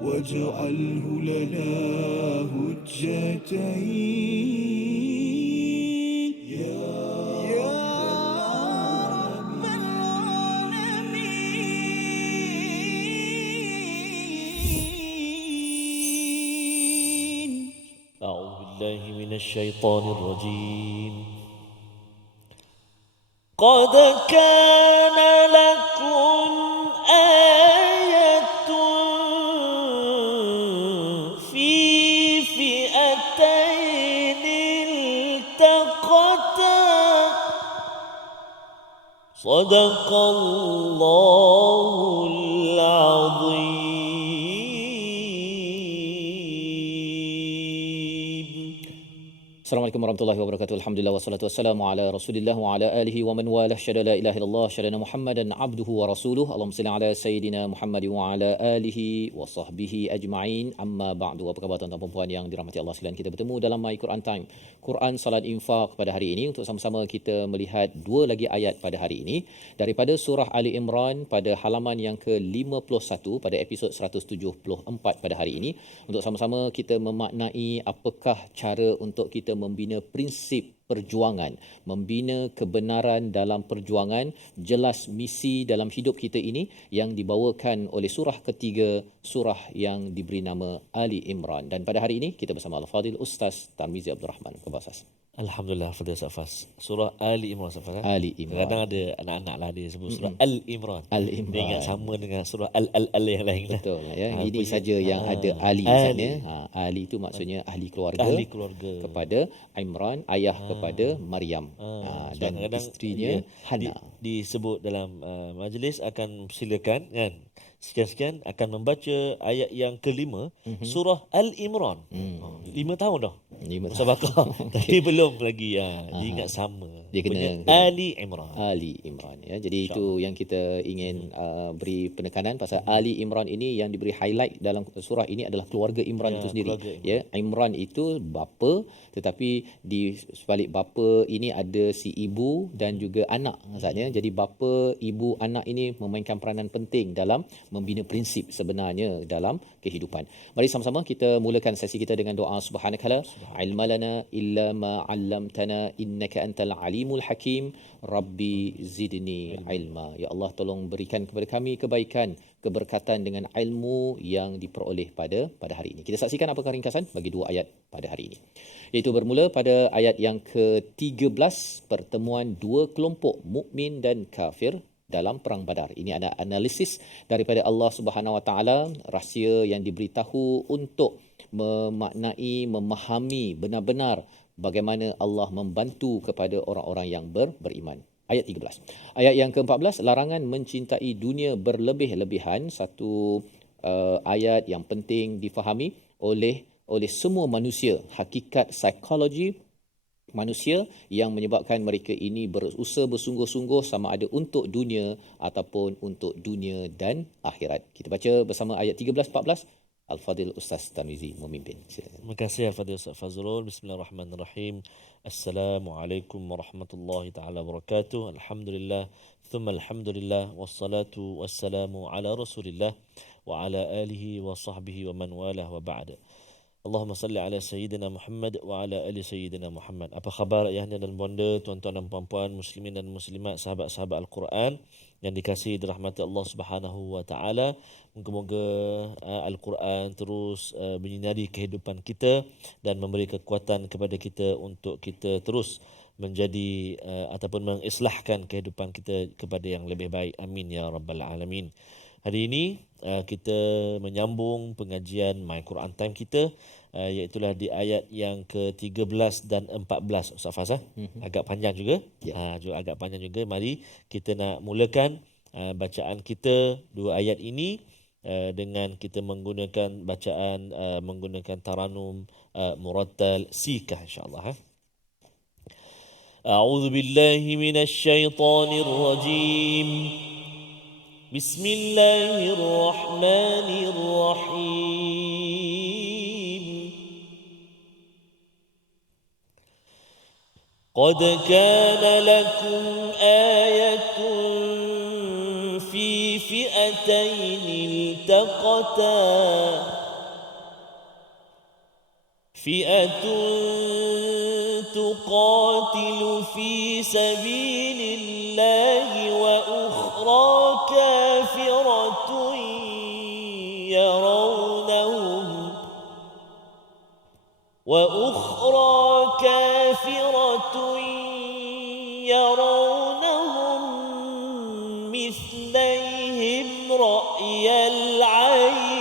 واجعله لنا هجتين يا رب العالمين. أعوذ بالله من الشيطان الرجيم. قد كان لكم آية في فئتين التقتا صدق الله العظيم. Assalamualaikum warahmatullahi wabarakatuh. Alhamdulillah wassalatu wassalamu ala Rasulillah wa ala alihi wa man walah. Syada la ilaha illallah, syada Muhammadan abduhu wa rasuluh. Allahumma salli ala sayidina Muhammad wa ala alihi wa sahbihi ajma'in. Amma ba'du. Apa khabar tuan-tuan dan puan yang dirahmati Allah sekalian? Kita bertemu dalam My Quran Time, Quran Salat Infak pada hari ini untuk sama-sama kita melihat dua lagi ayat pada hari ini daripada surah Ali Imran pada halaman yang ke-51 pada episod 174 pada hari ini, untuk sama-sama kita memaknai apakah cara untuk kita membina prinsip perjuangan, membina kebenaran dalam perjuangan, jelas misi dalam hidup kita ini yang dibawakan oleh surah ketiga, surah yang diberi nama Ali Imran. Dan pada hari ini kita bersama Al-Fadil Ustaz Tarmizi Abdul Rahman. Khabar Ustaz? Alhamdulillah, Fadil Safas. Surah Ali Imran Safas. Ali Imran. Kadang ada anak-anak lah dia sebut surah Al-Imran. Al-Imran. Dia ingat sama dengan surah Al yang lain lah. Betul ya. Ini saja yang ada Ali sana. Ali itu maksudnya ahli keluarga. Ahli keluarga. Kepada Imran, ayah kepada Maryam. Dan isterinya Hana. Disebut dalam majlis akan silakan kan. Sekian-sekian akan membaca ayat yang kelima surah Al-Imran. 5 tahun dah. 5 Musabaqah. Tapi belum lagi dia ingat sama. Dia kena Ali Imran. Ali Imran ya. Jadi itu yang kita ingin beri penekanan pasal Ali Imran ini, yang diberi highlight dalam surah ini adalah keluarga Imran itu sendiri. Ya, Imran itu bapa, tetapi di sebalik bapa ini ada si ibu dan juga anak maksudnya. Jadi bapa, ibu, anak ini memainkan peranan penting dalam membina prinsip sebenarnya dalam kehidupan. Mari sama-sama kita mulakan sesi kita dengan doa. Subhanakala ilmalana illa ma 'allamtana innaka antal alimul hakim. Rabbi zidni ilma. Ya Allah, tolong berikan kepada kami kebaikan, keberkatan dengan ilmu yang diperoleh pada hari ini. Kita saksikan apakah ringkasan bagi dua ayat pada hari ini. Iaitu bermula pada ayat yang ke-13, pertemuan dua kelompok mukmin dan kafir dalam perang Badar. Ini ada analisis daripada Allah Subhanahu Wa Taala, rahsia yang diberitahu untuk memaknai, memahami benar-benar bagaimana Allah membantu kepada orang-orang yang beriman. Ayat 13. Ayat yang ke-14, larangan mencintai dunia berlebih-lebihan. Satu ayat yang penting difahami oleh semua manusia. Hakikat psikologi manusia yang menyebabkan mereka ini berusaha bersungguh-sungguh sama ada untuk dunia ataupun untuk dunia dan akhirat. Kita baca bersama ayat 13-14. Al-Fadil Ustaz Tarmizi memimpin. Silakan. Terima kasih Al-Fadil Ustaz Fazrul. Bismillahirrahmanirrahim. Assalamualaikum warahmatullahi taala wabarakatuh. Alhamdulillah, thumma alhamdulillah, wassalatu wassalamu ala Rasulillah wa ala alihi wa sahbihi wa man walah wa ba'da. Allahumma salli ala Sayyidina Muhammad wa ala ali Sayyidina Muhammad. Apa khabar ayahnya dan bonda, tuan-tuan dan puan-puan, muslimin dan muslimat, sahabat-sahabat Al-Quran yang dikasihi dirahmati Allah Subhanahu wa taala. Moga-moga Al-Quran terus menyinari kehidupan kita dan memberi kekuatan kepada kita untuk kita terus menjadi ataupun mengislahkan kehidupan kita kepada yang lebih baik. Amin ya rabbal alamin. Hari ini kita menyambung pengajian My Quran Time kita, iaitulah di ayat yang ke-13 dan 14. Ustaz Faz, agak panjang juga. Juga agak panjang juga. Mari kita nak mulakan bacaan kita dua ayat ini dengan kita menggunakan bacaan menggunakan taranum murattal sikah, insya-Allah. A'udzu billahi minasy syaithanir rajim. Bismillahirrahmanirrahim. Qad kana lakum ayatun fi fi'at فئتين التقتا فئة تقاتل في سبيل الله وأخرى كافرة يرونهم مثليهم رأي العين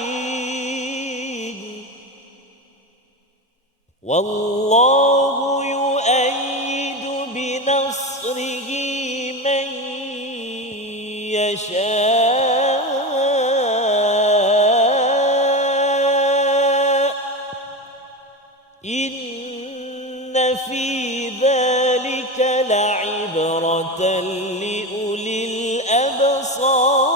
والله يؤيد بنصره من يشاء إن في ذلك لعبرة لأولي الأبصار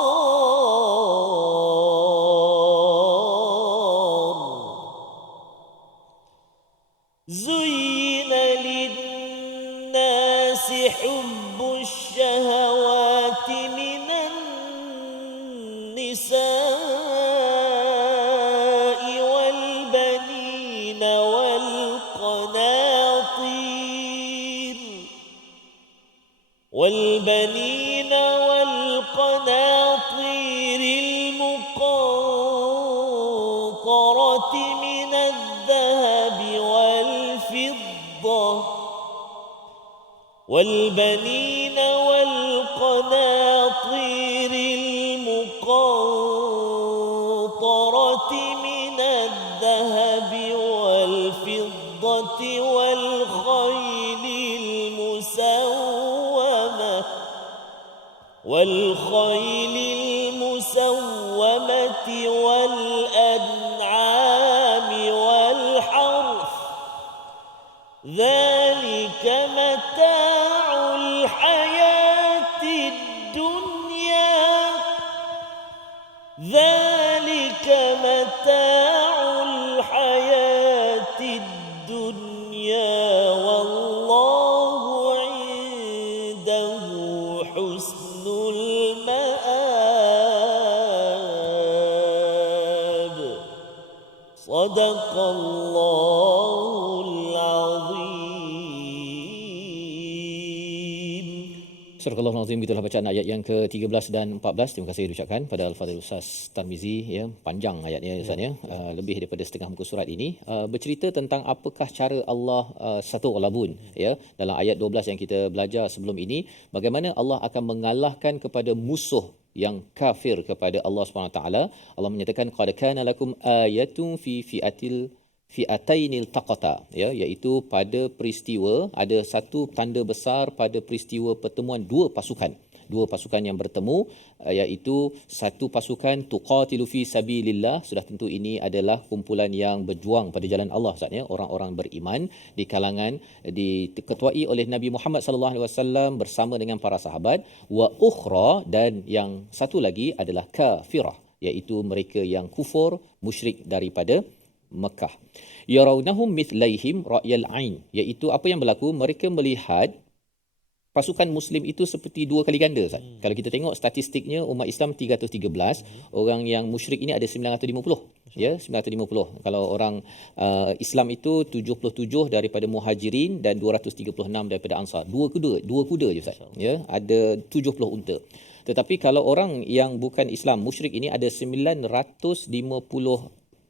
زين للناس حب الشهوات من النساء والبنين والقناطير المقنطرة من الذهب والفضة والبنين والقناطير المقنطرة من الذهب والفضة والخيل المسومة والأنعام والحرث ذلك متاع الحياة الدنيا والله عنده حسن المآب صدق الله العظيم. Surah Al-Azim, itulah bacaan ayat yang ke-13 dan 14. Terima kasih diucapkan pada Al-Fadhil Ustaz Tarmizi, ya. Panjang ayatnya Ustaz, ya. Lebih daripada setengah muka surat ini bercerita tentang apakah cara Allah satu ghalabun, ya. Dalam ayat 12 yang kita belajar sebelum ini, bagaimana Allah akan mengalahkan kepada musuh yang kafir kepada Allah Subhanahu Wa Taala. Allah menyatakan qad kana lakum ayatun fi fi'atainil taqata, ya, iaitu pada peristiwa ada satu tanda besar pada peristiwa pertemuan dua pasukan yang bertemu, iaitu satu pasukan tuqatilu fi sabilillah. Sudah tentu ini adalah kumpulan yang berjuang pada jalan Allah, maksudnya orang-orang beriman di kalangan diketuai oleh Nabi Muhammad sallallahu alaihi wasallam bersama dengan para sahabat. Wa ukhra, dan yang satu lagi adalah kafirah, iaitu mereka yang kufur musyrik daripada Mekah. Yarawnahum mithlaihim ra'yal ain, iaitu apa yang berlaku, mereka melihat pasukan muslim itu seperti dua kali ganda, Ustaz. Kalau kita tengok statistiknya, umat Islam 313, orang yang musyrik ini ada 950, ya, 950. Kalau orang Islam itu 77 daripada Muhajirin dan 236 daripada Ansar. Dua kuda je, Ustaz. Ya, ada 70 unta. Tetapi kalau orang yang bukan Islam musyrik ini ada 950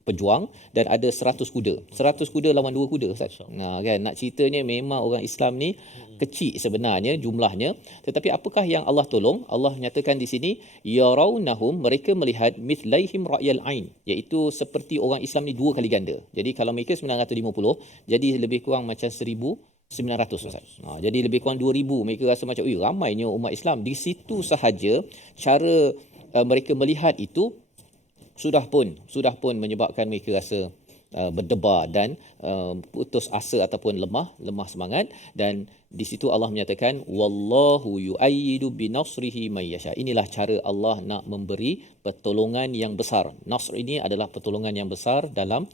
pejuang dan ada 100 kuda. 100 kuda lawan 2 kuda, Ustaz. Nah, kan, nak ceritanya memang orang Islam ni kecil sebenarnya jumlahnya, tetapi apakah yang Allah tolong? Allah nyatakan di sini yarawnahum, mereka melihat mithlaihim ra'yal ain, iaitu seperti orang Islam ni dua kali ganda. Jadi kalau mereka 950, jadi lebih kurang macam 1900, Ustaz. Jadi lebih kurang 2000. Mereka rasa macam ramainya umat Islam. Di situ sahaja cara mereka melihat itu sudah pun menyebabkan mereka rasa berdebar dan putus asa ataupun lemah semangat. Dan di situ Allah menyatakan wallahu yu'ayyidu binasrihi may yasha. Inilah cara Allah nak memberi pertolongan yang besar. Nasr ini adalah pertolongan yang besar dalam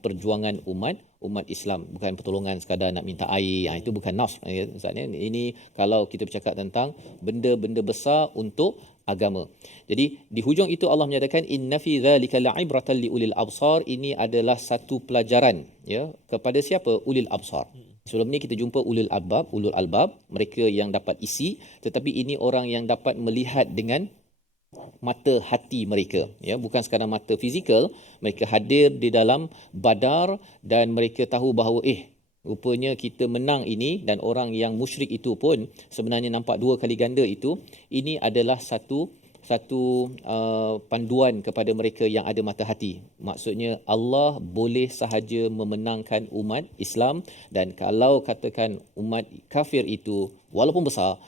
perjuangan umat Islam, bukan pertolongan sekadar nak minta air. Itu bukan nasr, ya. Ini kalau kita bercakap tentang benda-benda besar untuk agama. Jadi di hujung itu Allah menyatakan inna fi dzalika la'ibratan liulil absar, ini adalah satu pelajaran ya kepada siapa? Ulil absar. Sebelum ni kita jumpa ulul albab, mereka yang dapat isi, tetapi ini orang yang dapat melihat dengan mata hati mereka ya, bukan sekadar mata fizikal. Mereka hadir di dalam Badar dan mereka tahu bahawa rupanya kita menang ini, dan orang yang musyrik itu pun sebenarnya nampak dua kali ganda itu. Ini adalah satu panduan kepada mereka yang ada mata hati. Maksudnya Allah boleh sahaja memenangkan umat Islam, dan kalau katakan umat kafir itu walaupun besar,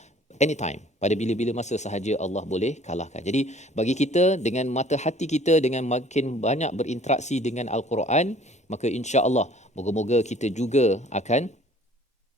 anytime, pada bila-bila masa sahaja Allah boleh kalahkan. Jadi bagi kita, dengan mata hati kita, dengan makin banyak berinteraksi dengan Al-Quran, maka insya-Allah moga-moga kita juga akan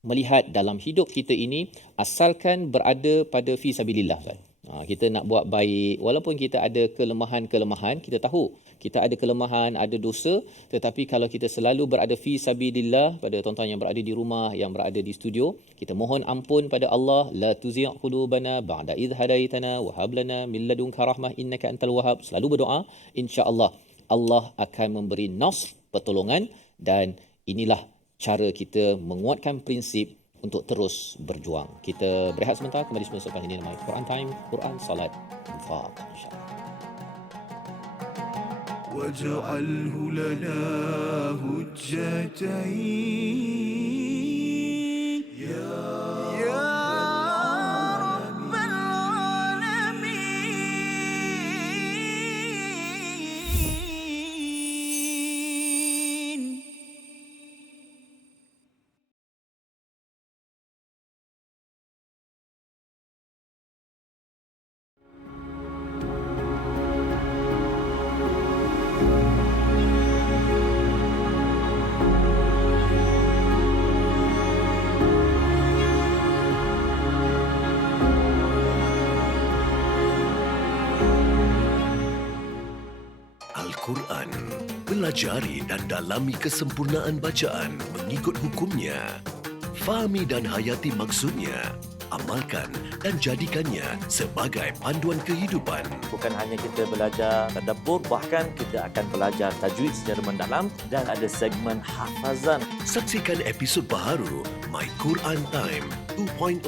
melihat dalam hidup kita ini, asalkan berada pada fi sabilillah. Kita nak buat baik, walaupun kita ada kelemahan-kelemahan, kita tahu kita ada kelemahan, ada dosa, tetapi kalau kita selalu berada fi sabilillah, pada tuan-tuan yang berada di rumah, yang berada di studio, kita mohon ampun pada Allah, la tuzigh qulubana ba'da idh hadaitana wa hab lana min ladunka rahmah innaka antal wahhab. Selalu berdoa, insya-Allah Allah akan memberi nasr, pertolongan, dan inilah cara kita menguatkan prinsip untuk terus berjuang. Kita berehat sebentar, kembali semula selepas ini. Nama Quran Time, Quran, Salat, Infaq, insya-Allah. واجعله لنا هجتين يا رب العالمين. Al-Quran. Pelajari dan dalami kesempurnaan bacaan mengikut hukumnya. Fahami dan hayati maksudnya. Amalkan dan jadikannya sebagai panduan kehidupan. Bukan hanya kita belajar tadabbur, bahkan kita akan belajar tajwid secara mendalam dan ada segmen hafazan. Saksikan episod baharu My Quran Time 2.0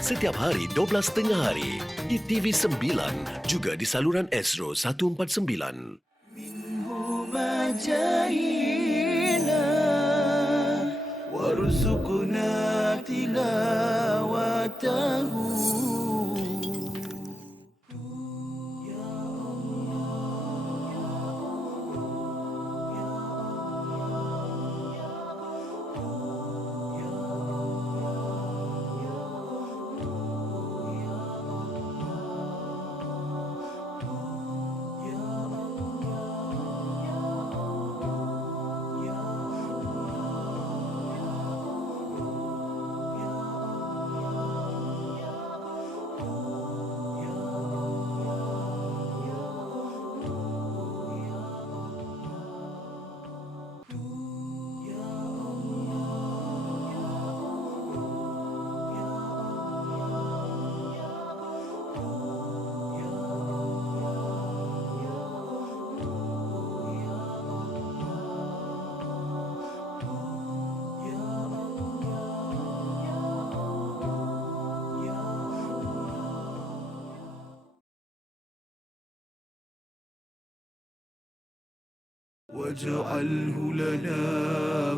setiap hari 12.30 hari di TV9, juga di saluran Astro 149. جاهنا وارزقنا تلاوته. واجعله لنا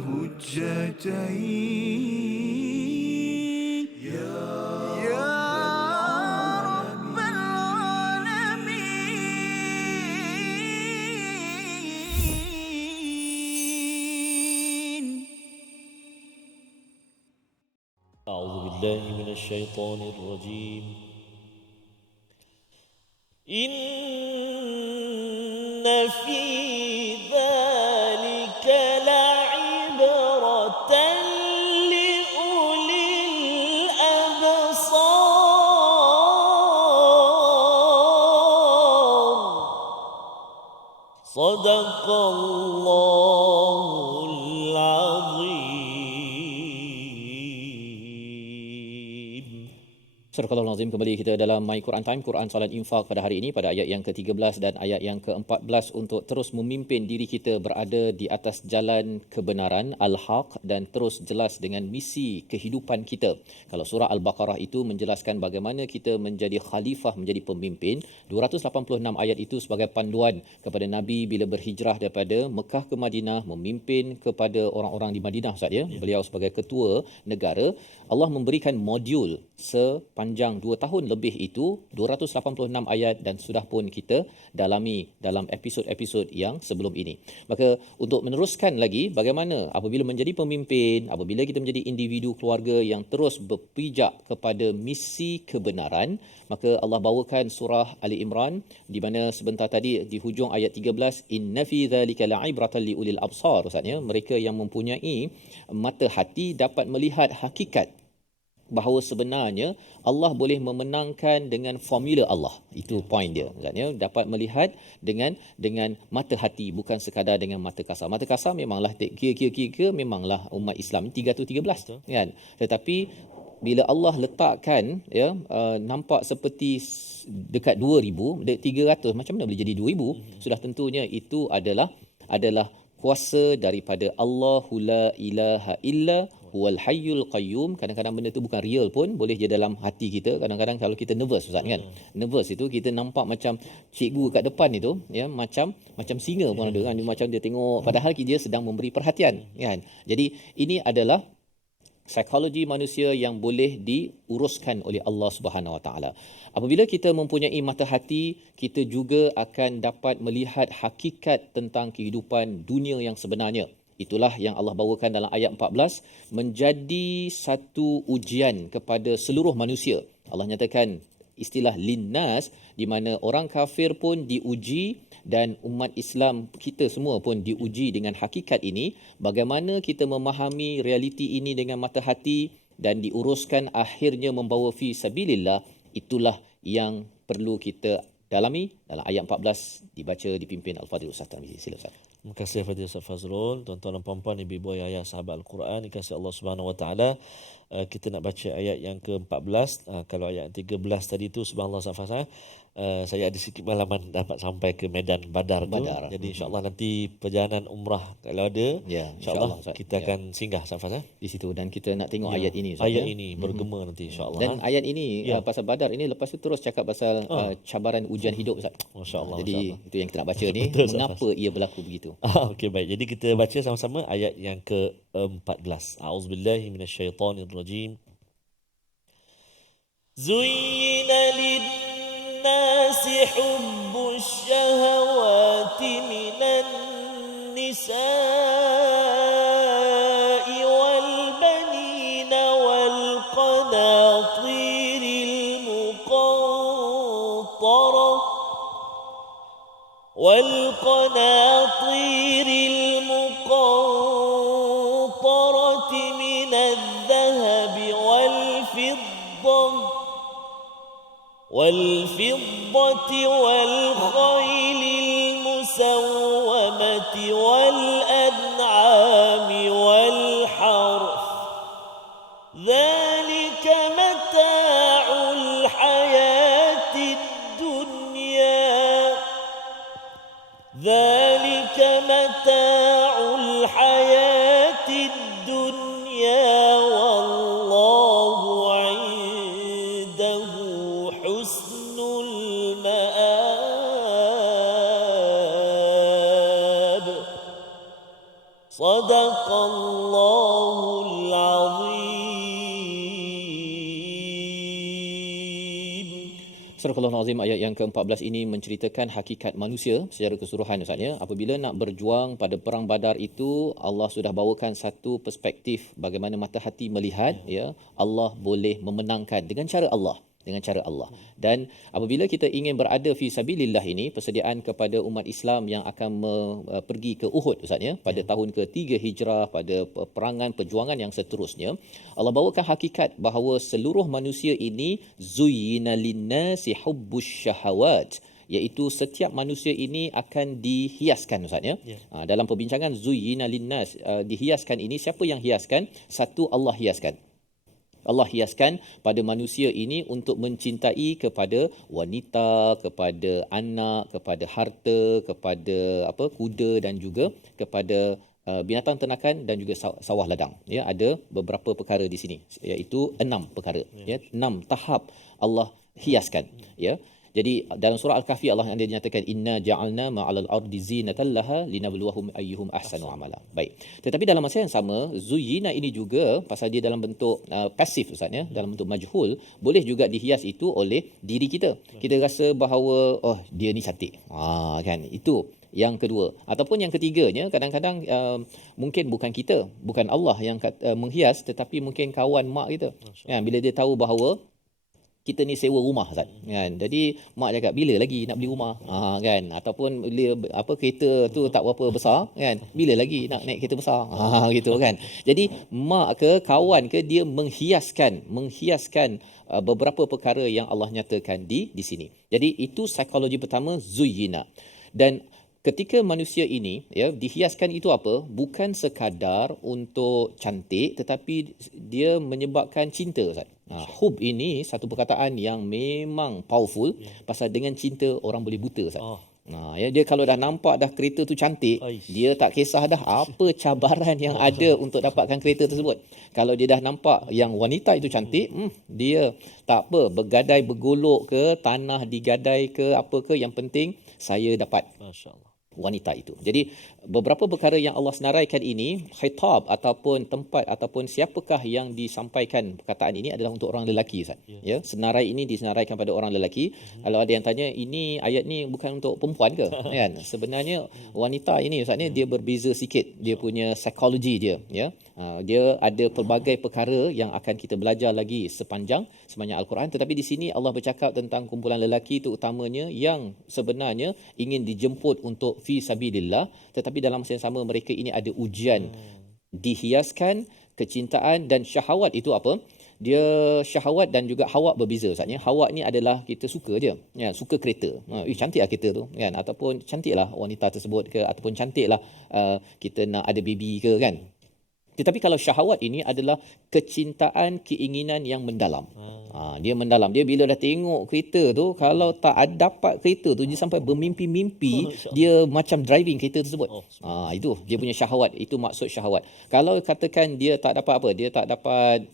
هجتين يا رب العالمين. أعوذ بالله من الشيطان الرجيم. إن في ذلك لعبرة لأولي الأبصار. صدق الله العظيم. Surah Al-Azim, kembali kita dalam My Quran Time, Quran Salat Infak pada hari ini pada ayat yang ke-13 dan ayat yang ke-14 untuk terus memimpin diri kita berada di atas jalan kebenaran Al-Haq dan terus jelas dengan misi kehidupan kita. Kalau surah Al-Baqarah itu menjelaskan bagaimana kita menjadi khalifah, menjadi pemimpin, 286 ayat itu sebagai panduan kepada Nabi bila berhijrah daripada Mekah ke Madinah, memimpin kepada orang-orang di Madinah, Ustaz ya. Beliau sebagai ketua negara. Allah memberikan modul sepanjang 2 tahun lebih itu 286 ayat dan sudah pun kita dalami dalam episod-episod yang sebelum ini. Maka untuk meneruskan lagi bagaimana apabila menjadi pemimpin, apabila kita menjadi individu keluarga yang terus berpijak kepada misi kebenaran, maka Allah bawakan surah Ali Imran di mana sebentar tadi di hujung ayat 13, inna fi dzalika la'ibratan liulil absar, Ustaz ya. Mereka yang mempunyai mata hati dapat melihat hakikat bahawa sebenarnya Allah boleh memenangkan dengan formula Allah. Itu point dia. Maksudnya dapat melihat dengan mata hati, bukan sekadar dengan mata kasar. Mata kasar memanglah kira-kira memanglah umat Islam 313 kan. Tetapi bila Allah letakkan ya nampak seperti dekat 2000, dekat 300, macam mana boleh jadi 2000? Sudah tentunya itu adalah kuasa daripada Allahu la ilaha illa huwal hayyul qayyum. Kadang-kadang benda tu bukan real pun, boleh je dalam hati kita. Kadang-kadang kalau kita nervous, Ustaz kan, nervous itu kita nampak macam cikgu kat depan itu ya, macam singa pun ada kan, dia macam dia tengok padahal dia sedang memberi perhatian kan. Jadi ini adalah psikologi manusia yang boleh diuruskan oleh Allah Subhanahu Wa Taala. Apabila kita mempunyai mata hati, kita juga akan dapat melihat hakikat tentang kehidupan dunia yang sebenarnya. Itulah yang Allah bawakan dalam ayat 14, menjadi satu ujian kepada seluruh manusia. Allah nyatakan istilah linnas, di mana orang kafir pun diuji dan umat Islam kita semua pun diuji dengan hakikat ini. Bagaimana kita memahami realiti ini dengan mata hati dan diuruskan akhirnya membawa fi sabilillah, itulah yang perlu kita dalami dalam ayat 14 dibaca dipimpin Al-Fadhil Ustaz Tarmizi. Sila Ustaz. Terima kasih Fadil Ustaz Fazrul, tuan-tuan dan puan-puan, ibu-ibu ayah sahabat Al-Quran dikasihi Allah Subhanahu Wa Taala. Kita nak baca ayat yang ke-14. Kalau ayat 13 tadi tu subhanallah Ustaz Fazrul, saya ada sikit pengalaman dapat sampai ke medan Badar tu. Jadi insya-Allah nanti perjalanan umrah kalau ada, insya-Allah kita akan singgah Ustaz Fazrul di situ dan kita nak tengok ayat ini Ustaz. Ayat ini bergema nanti insya-Allah. Dan ayat ini pasal Badar ini, lepas tu terus cakap pasal cabaran ujian hidup Ustaz. Masya-Allah. Jadi itu yang kita nak baca ni. Betul, mengapa ia berlaku begitu. Okey, baik. Jadi kita baca sama-sama ayat yang ke-14. A'udzubillahi minasyaitonirrajim. Zuyyina lin-nasi hubbus syahawati minan nisa'i wal banina wal qanatiril muqantarah والقناطير المقنطرة من الذهب والفضة والخيل المسومة والأنعام والحرث ذلك متاع الحياة الدنيا والله عنده حسن المآب صدق الله العظيم. Surah Al-Azim ayat yang ke-14 ini menceritakan hakikat manusia secara keseluruhan Ustaz ya. Apabila nak berjuang pada perang Badar itu, Allah sudah bawakan satu perspektif bagaimana mata hati melihat ya, Allah boleh memenangkan dengan cara Allah. Dan apabila kita ingin berada fi sabilillah ini, persediaan kepada umat Islam yang akan pergi ke Uhud Ustaz ya, pada tahun ke-3 Hijrah, pada peperangan perjuangan yang seterusnya, Allah bawakan hakikat bahawa seluruh manusia ini zuyyina linnasi hubbus syahawat, iaitu setiap manusia ini akan dihiaskan Ustaz ya. Dalam perbincangan zuyyina linnas, dihiaskan ini, siapa yang hiaskan? Satu, Allah hiaskan. Allah hiaskan pada manusia ini untuk mencintai kepada wanita, kepada anak, kepada harta, kepada kuda dan juga kepada binatang ternakan dan juga sawah ladang. Ya, ada beberapa perkara di sini, iaitu 6 perkara. Ya, 6 tahap Allah hiaskan. Ya. Jadi dalam surah Al-Kahfi Allah yang dia nyatakan inna ja'alna ma'alal ardi zinatan laha linabluwahum ayyuhum ahsanu amala. Baik. Tetapi dalam masa yang sama zuyyina ini juga pasal dia dalam bentuk pasif Ustaz ya, dalam bentuk majhul, boleh juga dihias itu oleh diri kita. Kita rasa bahawa oh dia ni cantik. Kan. Itu yang kedua. Ataupun yang ketiganya, kadang-kadang mungkin bukan kita, bukan Allah yang menghias, tetapi mungkin kawan mak kita. Kan, bila dia tahu bahawa kita ni sewa rumah Ustaz, kan. Jadi mak cakap bila lagi nak beli rumah? Kan. Ataupun bila kereta tu tak berapa besar, kan. Bila lagi nak naik kereta besar? Gitu kan. Jadi mak ke kawan ke dia menghiaskan beberapa perkara yang Allah nyatakan di sini. Jadi itu psikologi pertama, zuyyina. Dan ketika manusia ini dihiaskan itu apa? Bukan sekadar untuk cantik, tetapi dia menyebabkan cinta Ustaz. Hub ini satu perkataan yang memang powerful, pasal dengan cinta orang boleh buta Ustaz. Dia kalau dah nampak dah kereta tu cantik, dia tak kisah dah apa cabaran yang ada untuk dapatkan kereta tersebut. Kalau dia dah nampak yang wanita itu cantik, dia tak apa, bergadai bergolok ke, tanah digadai ke, apa ke, yang penting saya dapat wanita itu. Jadi beberapa perkara yang Allah senaraikan ini, khitab ataupun tempat ataupun siapakah yang disampaikan perkataan ini adalah untuk orang lelaki Ustaz. Ya, senarai ini disenaraikan pada orang lelaki. Kalau ada yang tanya ini ayat ni bukan untuk perempuan ke? Kan? Sebenarnya wanita ini Ustaz ni dia berbeza sikit dia punya psikologi dia, ya. Dia ada pelbagai perkara yang akan kita belajar lagi sepanjang Al-Quran, tetapi di sini Allah bercakap tentang kumpulan lelaki terutamanya yang sebenarnya ingin dijemput untuk fi sabilillah, tetapi dalam masa yang sama mereka ini ada ujian. Dihiaskan kecintaan dan syahwat itu apa? Dia syahwat dan juga hawak berbeza Ustaz ya. Hawak ni adalah kita suka je. Ya, suka kereta. Cantiklah kereta tu kan, ataupun cantiklah wanita tersebut ke, ataupun cantiklah kita nak ada baby ke kan. Tetapi kalau syahwat ini adalah kecintaan, keinginan yang mendalam. Dia mendalam. Dia bila dah tengok kereta tu, kalau tak dapat kereta tu, dia sampai bermimpi-mimpi dia macam driving kereta tersebut. Itu dia punya syahwat. Itu maksud syahwat. Kalau katakan dia tak dapat apa? Dia tak dapat,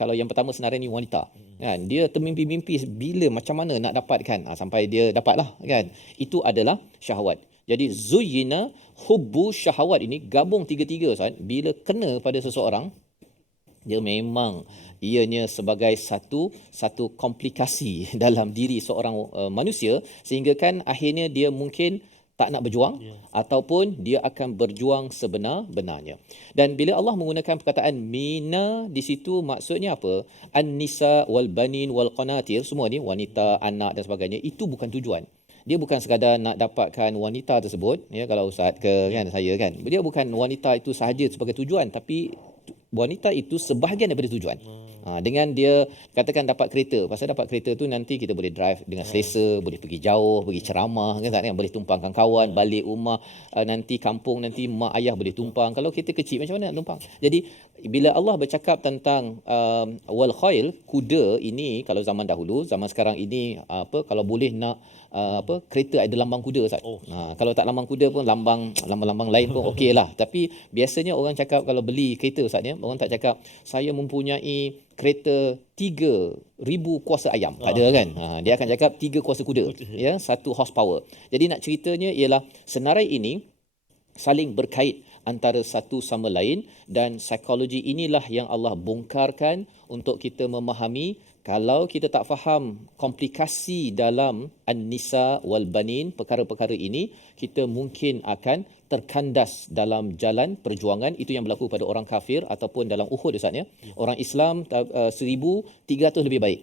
kalau yang pertama senarai ni wanita. Kan? Dia termimpi-mimpi bila macam mana nak dapatkan. Sampai dia dapatlah. Kan? Itu adalah syahwat. Jadi zuyyina hubbu syahwat ini gabung tiga-tiga Ustaz. Bila kena pada seseorang, dia memang ianya sebagai satu komplikasi dalam diri seorang manusia, sehingga kan akhirnya dia mungkin tak nak berjuang ataupun dia akan berjuang sebenar-benarnya. Dan bila Allah menggunakan perkataan mina di situ, maksudnya apa? An-nisa wal banin wal qanatir, semua ni wanita, anak dan sebagainya, itu bukan tujuan. Dia bukan sekadar nak dapatkan wanita tersebut, ya, kalau ustaz ke kan saya kan. Dia bukan wanita itu sahaja sebagai tujuan, tapi wanita itu sebahagian daripada tujuan. Dengan dia katakan dapat kereta, pasal dapat kereta tu nanti kita boleh drive dengan selesa, boleh pergi jauh, pergi ceramah kan, boleh tumpangkan kawan, balik rumah, nanti kampung, nanti mak ayah boleh tumpang. Kalau kereta kecil macam mana nak tumpang? Jadi bila Allah bercakap tentang wal khail, kuda ini kalau zaman dahulu, zaman sekarang ini kalau boleh nak kereta ada lambang kuda Ustaz. Kalau tak lambang kuda pun lambang lain pun okeylah. Tapi biasanya orang cakap kalau beli kereta Ustaz ya, orang tak cakap saya mempunyai kereta 3,000 kuasa ayam. Tak ada kan? Dia akan cakap 3 kuasa kuda, ya, 1 horsepower. Jadi nak ceritanya ialah senarai ini saling berkait antara satu sama lain, dan psikologi inilah yang Allah bongkarkan untuk kita memahami. Kalau kita tak faham komplikasi dalam An-Nisa wal Banin, perkara-perkara ini, kita mungkin akan terkandas dalam jalan perjuangan. Itu yang berlaku pada orang kafir ataupun dalam Uhud Ustaz ya. Orang Islam 1,300 lebih baik.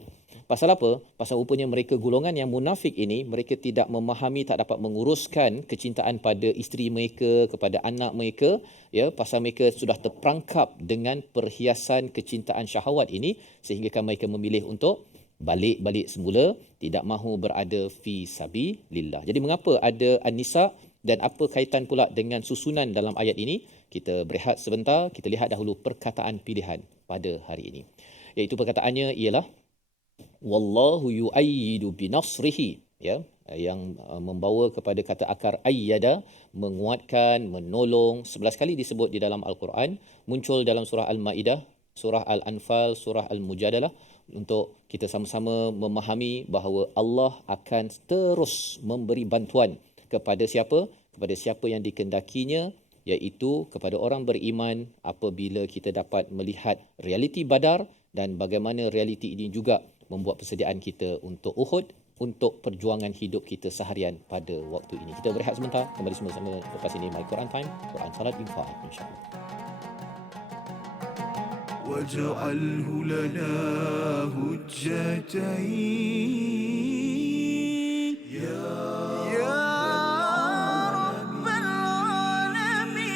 Pasal apa? Pasal rupanya mereka golongan yang munafik ini, mereka tidak memahami, tak dapat menguruskan kecintaan pada isteri mereka, kepada anak mereka, ya, pasal mereka sudah terperangkap dengan perhiasan kecintaan syahwat ini, sehingga mereka memilih untuk balik semula, tidak mahu berada fi sabilillah. Jadi mengapa ada An-Nisa dan apa kaitan pula dengan susunan dalam ayat ini? Kita berehat sebentar, kita lihat dahulu perkataan pilihan pada hari ini. iaitu perkataannya ialah wallahu yu'ayyidu binasrihi, ya, yang membawa kepada kata akar ayyada, menguatkan, menolong. 11 kali disebut di dalam Al-Quran, muncul dalam surah Al-Maidah, surah Al-Anfal, surah Al-Mujadalah, untuk kita sama-sama memahami bahawa Allah akan terus memberi bantuan kepada siapa? Kepada siapa yang dikehendakinya, iaitu kepada orang beriman apabila kita dapat melihat realiti Badar dan bagaimana realiti ini juga membuat persediaan kita untuk Uhud, untuk perjuangan hidup kita seharian pada waktu ini. Kita berehat sebentar, kembali semua sama lepas ini My Quran Time, Quran Salat Infaq, insya-Allah. واجعله لنا هجتين يا رب العالمين.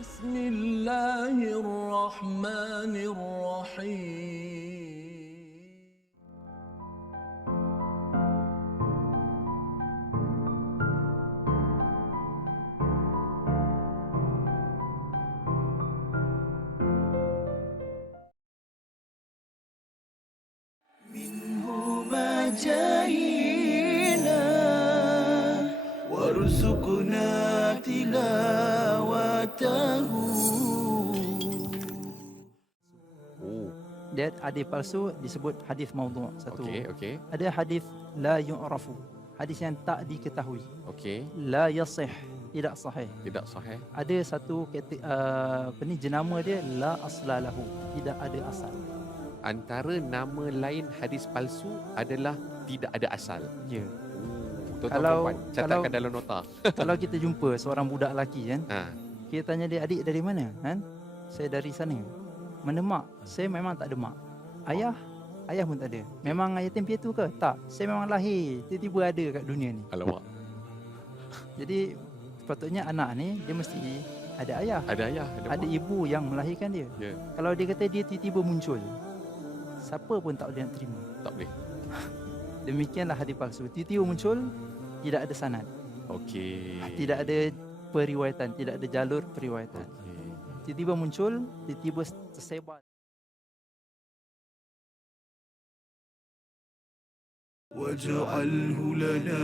بسم الله الرحمن الرحيم. منه ما جاهينا وارزقنا تلاوته. Dia hadis palsu disebut hadis maudhu' satu. Okey. Ada hadis la yu'rafu, hadis yang tak diketahui. Okey. La yasih, tidak sahih. Tidak sahih. Ada satu jenama dia la aslalahu, tidak ada asal. Antara nama lain hadis palsu adalah tidak ada asal. Ya. Tuan-tuan Kalau- perempuan, catatkan dalam nota. Kalau kita jumpa seorang budak lelaki kan, Ha. kita tanya dia, adik dari mana? Kan? Saya dari sana. Mana mak? Saya memang tak ada mak. Ayah? Ayah pun tak ada. Memang yatim piatu ke? Tak. Saya memang lahir, tiba-tiba ada kat dunia ni. Alamak. Jadi sepatutnya anak ni dia mesti ada ayah, Ada ayah, ada mak. ibu yang melahirkan dia. Ya, Kalau dia kata dia tiba-tiba muncul, siapa pun tak boleh nak terima. tak boleh. Demikianlah hadis palsu. Tiba-tiba muncul, tidak ada sanad, Okey. tidak ada periwayatan, tidak ada jalur periwayatan. Okey. Tiba-tiba muncul, tiba-tiba tersebar. واجعله لنا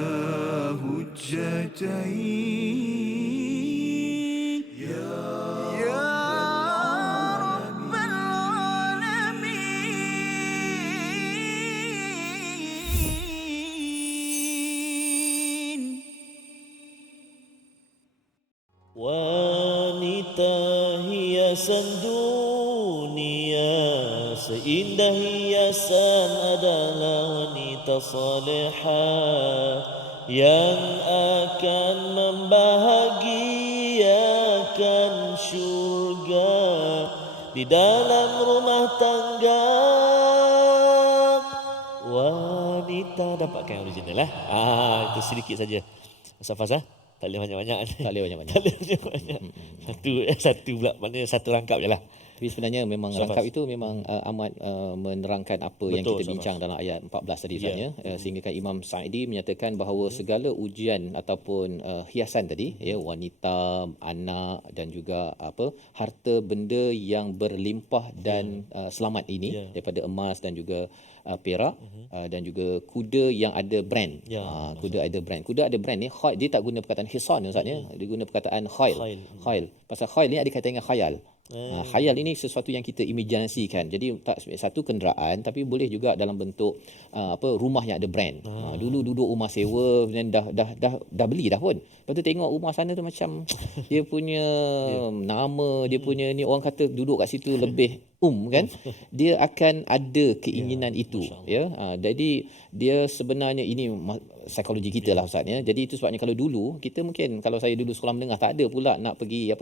هجتين يا رب العالمين. Wanita hiasan dunia, seindah hiasan adalah wanita salihah yang akan membahagiakan syurga di dalam rumah tangga. Wanita, dapatkan yang original lah. Itu sedikit saja. Safas tak boleh banyak-banyak. Tak boleh banyak-banyak. Tak boleh banyak-banyak. Satu pula, maknanya satu rangkap je lah. Tapi sebenarnya memang Syafaz. rangkap itu memang amat menerangkan apa yang Betul, kita bincang Syafaz. dalam ayat 14 tadi Ya. sebenarnya, sehingga kan Imam Sa'idi menyatakan bahawa segala ujian ataupun hiasan tadi, ya, wanita, anak dan juga harta benda yang berlimpah dan selamat ini, Ya. daripada emas dan juga perak, dan juga kuda yang ada brand. Ya, Kuda ada brand. Kuda ada brand ni, dia tak guna perkataan hisan Ustaz ya. Dia guna perkataan khail. Khail. Khail. Pasal khail ni ada kaitan dengan khayal. Khayal ini sesuatu yang kita imajinasikan. Jadi tak satu kenderaan tapi boleh juga dalam bentuk rumah yang ada brand. Dulu duduk rumah sewa dan dah beli dah pun. Lepas tu tengok rumah sana tu macam dia punya nama, dia punya ni, orang kata duduk kat situ lebih kan. Dia akan ada keinginan itu ya. Jadi dia sebenarnya ini psikologi kita lah Ustaz ya. Jadi itu sebabnya kalau dulu kita mungkin, kalau saya dulu sekolah menengah tak ada pula nak pergi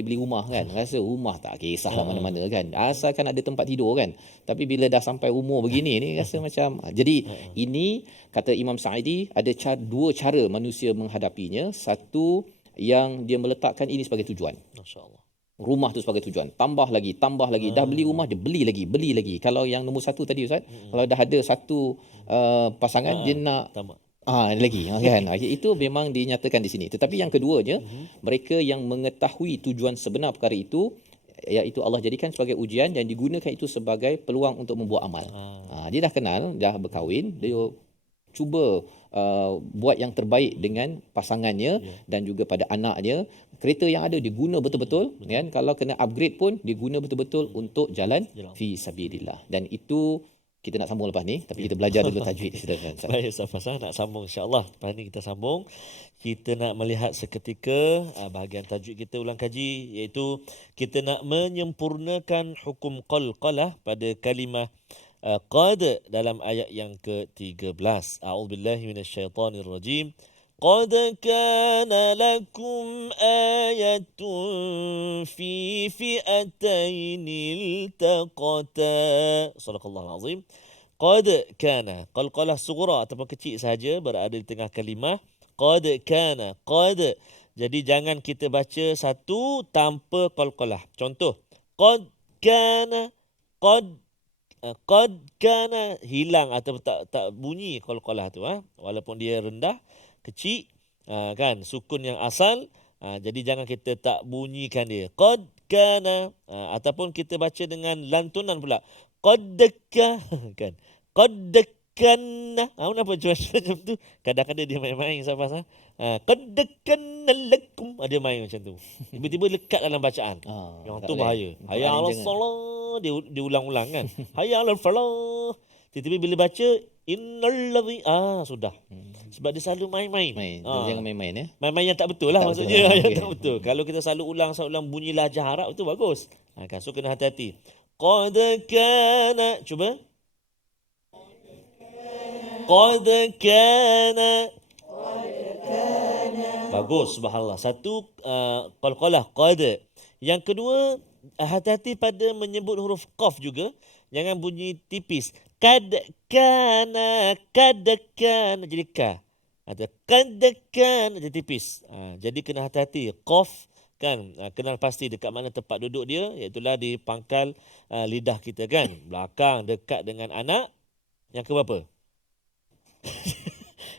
beli rumah kan. Rasa rumah tak kisahlah mana-mana kan. Asalkan ada tempat tidur kan. Tapi bila dah sampai umur begini ni rasa macam jadi ini kata Imam Sa'idi ada dua cara manusia menghadapinya. Satu yang dia meletakkan ini sebagai tujuan. Masya-Allah. Rumah tu sebagai tujuan. Tambah lagi. Dah beli rumah dia beli lagi. Kalau yang nombor satu tadi Ustaz, kalau dah ada satu pasangan dia nak tambah. Lagi kan. Itu memang dinyatakan di sini. Tetapi yang keduanya, mereka yang mengetahui tujuan sebenar perkara itu, iaitu Allah jadikan sebagai ujian dan digunakan itu sebagai peluang untuk membuat amal. Dia dah kenal, dah berkahwin, dia cuba buat yang terbaik dengan pasangannya dan juga pada anaknya. Kereta yang ada diguna betul-betul kan. Kalau kena upgrade pun diguna betul-betul untuk jalan fi sabilillah. Dan itu kita nak sambung lepas ni, tapi kita belajar dulu tajwid. Baik Ustaz Fasah, nak sambung insya-Allah. Lepas ni kita sambung. Kita nak melihat seketika bahagian tajwid kita ulang kaji, iaitu kita nak menyempurnakan hukum qalqalah pada kalimah qad dalam ayat yang ke-13. A'udzubillahi minasyaitonirrajim. قد كان لكم آية في فئتين التقتا. Sadaqallahul azim. Qad kana, qalqalah sughra ataupun kecil sahaja berada di tengah kalimah. Qad kana, qad. Jadi jangan kita baca satu tanpa qalqalah. Contoh, qad kana, qad kana hilang atau tak bunyi qalqalah tu walaupun dia rendah, kecil kan, sukun yang asal. Jadi jangan kita tak bunyikan dia. Qad kana ataupun kita baca dengan lantunan pula. Qaddaka kan. Qaddakanna. Kenapa macam tu? Kadang-kadang dia main-main siapa qaddakanna lakum. Dia main macam tu. Tiba-tiba lekat dalam bacaan. Yang tu bahaya. Hayya 'alas salah dia ulang-ulang kan. Hayya 'alal falah. Tiba-tiba bila baca innallazi sudah. Sebab dia selalu main-main. Jangan main-main ya. Main-main yang tak betul lah tak maksudnya. Yang tak betul. Kalau kita selalu ulang bunyi lahjah Arab itu bagus. Kan, so kena hati-hati. Qad kana, cuba. Qad kana. Bagus, subhanallah. Satu qalqalah qad. Yang kedua, hati-hati pada menyebut huruf qaf juga. Jangan bunyi tipis. Kad kana jadi ka. Atau kad kana jadi tipis. Jadi kena hati-hati. Qaf kan, kenal pasti dekat mana tempat duduk dia, iaitu di pangkal lidah kita kan. Belakang dekat dengan anak. Yang keberapa?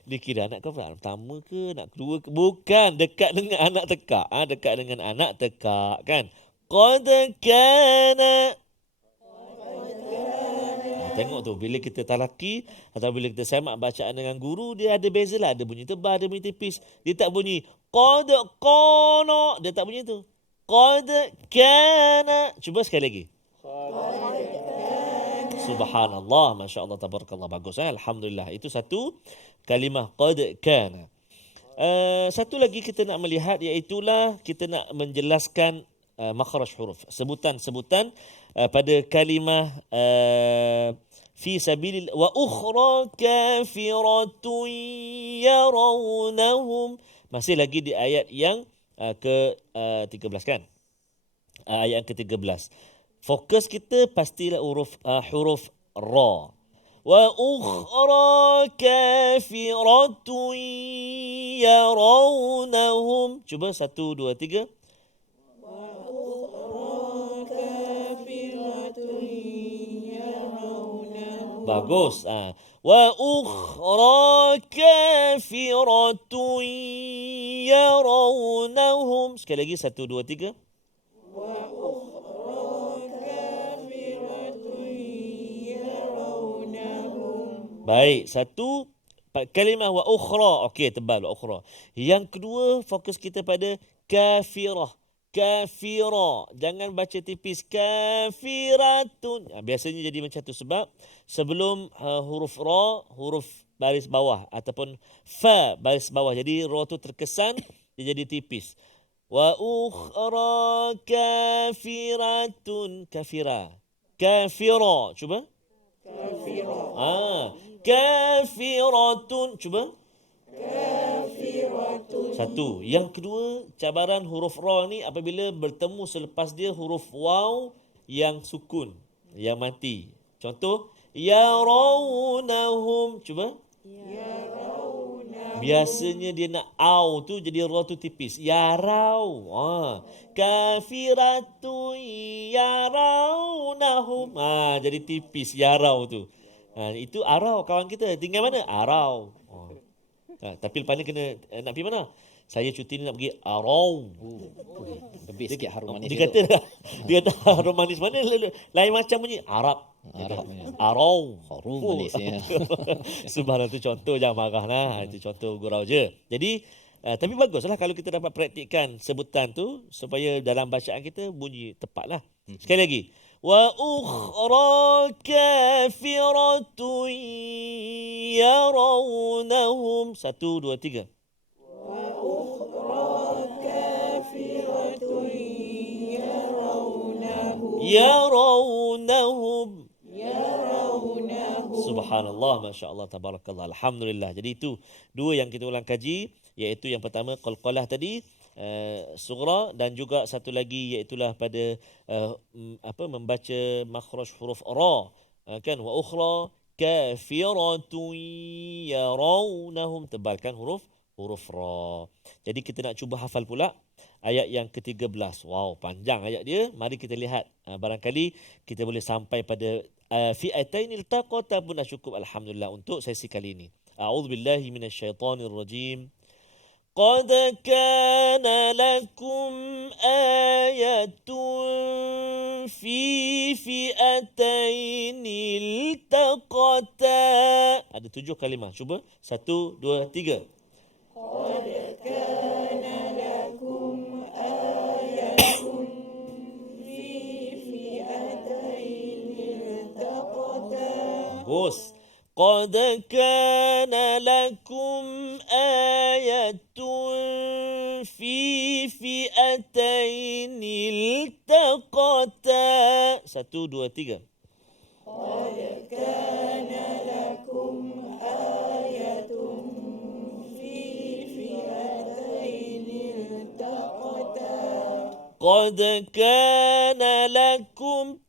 Dikira anak kau pertama ke, anak kedua ke? Bukan, dekat dengan anak tekak. Dekat dengan anak tekak kan. Qad kana. Tengok tu, bila kita talaki atau bila kita semak bacaan dengan guru, dia ada beza lah. Ada bunyi tebal, ada bunyi tipis. Dia tak bunyi qad qana. Dia tak bunyi tu. Qad kana. Cuba sekali lagi. Subhanallah, Masya Allah, tabarakallah. Bagus. Alhamdulillah. Itu satu kalimah qad kana. Satu lagi kita nak melihat, iaitulah kita nak menjelaskan makhraj huruf. Sebutan-sebutan pada kalimah fi sabilil wa ukhra kafiratun yarawnahum. Masih lagi di ayat yang ke-13 kan? Ayat yang ke-13. Fokus kita pastilah huruf ra. Wa ukhra kafiratun yarawnahum. Cuba 1, 2, 3. Bagus. Wa ukhra kafiratun yarawnahum. Sekali lagi 1, 2, 3. Wa ukhra kafiratun yarawnahum. Baik, satu kalimah wa ukhra. Okey, tebal wa ukhra. Yang kedua, fokus kita pada kafirah. Kafira. Jangan baca tipis. Kafiratun. Biasanya jadi macam tu sebab sebelum huruf ra, huruf baris bawah ataupun fa baris bawah. Jadi ra tu terkesan, dia jadi tipis. Wa ukhra kafiratun. Kafira. Kafira. Cuba. Kafira. Kafiratun. Cuba. Satu. Yang kedua, cabaran huruf ra ni apabila bertemu selepas dia huruf waw yang sukun, yang mati. Contoh, yarawnahum. Cuba. Biasanya dia nak au tu jadi ra tu tipis. Yarau. Kafiratu yarawnahum. Jadi tipis yarau tu. Itu arau kawan kita. Tinggal mana? Arau. Tapi lepas ni kena nak pergi mana? Saya cuti ni nak pergi Arau. Lebih sikit harum manis. Dia kata harum manis mana? Lain macam bunyi. Arab. Arau. Harum manisnya. Subhanallah, tu contoh, jangan marah lah. Itu contoh gurau je. Jadi, tapi baguslah kalau kita dapat praktikkan sebutan tu supaya dalam bacaan kita bunyi tepat lah. Sekali lagi. Wa ukhra kafiratun yarawnahum. 1, 2, 3. Yarawnahum. Subhanallah, Masya Allah, Tabarakallah, Alhamdulillah. Jadi itu dua yang kita ulang kaji, iaitu yang pertama qalqalah tadi, sughra, dan juga satu lagi iaitulah pada membaca makhraj huruf ra, kan, wa ukhra kafiratun yarawnahum, tebalkan huruf ra. Jadi kita nak cuba hafal pula ayat yang ke-13. Wow, panjang ayat dia. Mari kita lihat. Barangkali kita boleh sampai pada fi'atainil taqata pun dah cukup, alhamdulillah, untuk sesi kali ini. A'udzubillahi minasyaitonirrajim. Qad kana lakum ayatun fi fi'atainil taqata. Ada 7 kalimah. Cuba. 1, 2, 3. Qad kana lakum ayatun fi fi'atainil taqata. Bagus. Qad kana lakum ayatun fi fi'atainil taqata. 1, 2, 3. Qad kana lakum ayatun fi fi'atainil taqata. Qad kana lakum.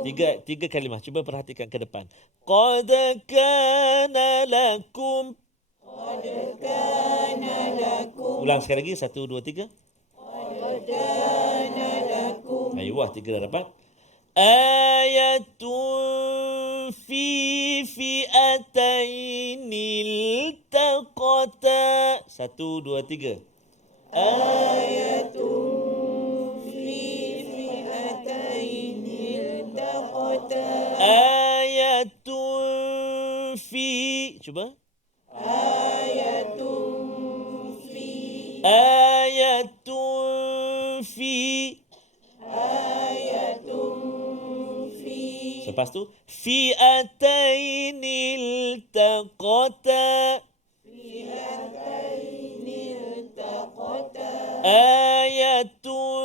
Tiga kalimah. Cuba perhatikan ke depan. Qad kana lakum. Qad kana lakum. Ulang sekali lagi. 1, 2, 3. Qad kana lakum. Ayuh, 3 dah dapat. Ayatun fi fi'atainil taqata. 1, 2, 3. Ayatun fi fi'atainil taqata. Ayatun fi. Cuba. Ayatun fi. Ayatun fi. Ayatun fi. Lepas tu fi'atainil taqata. Fi'atainil taqata. Ayatun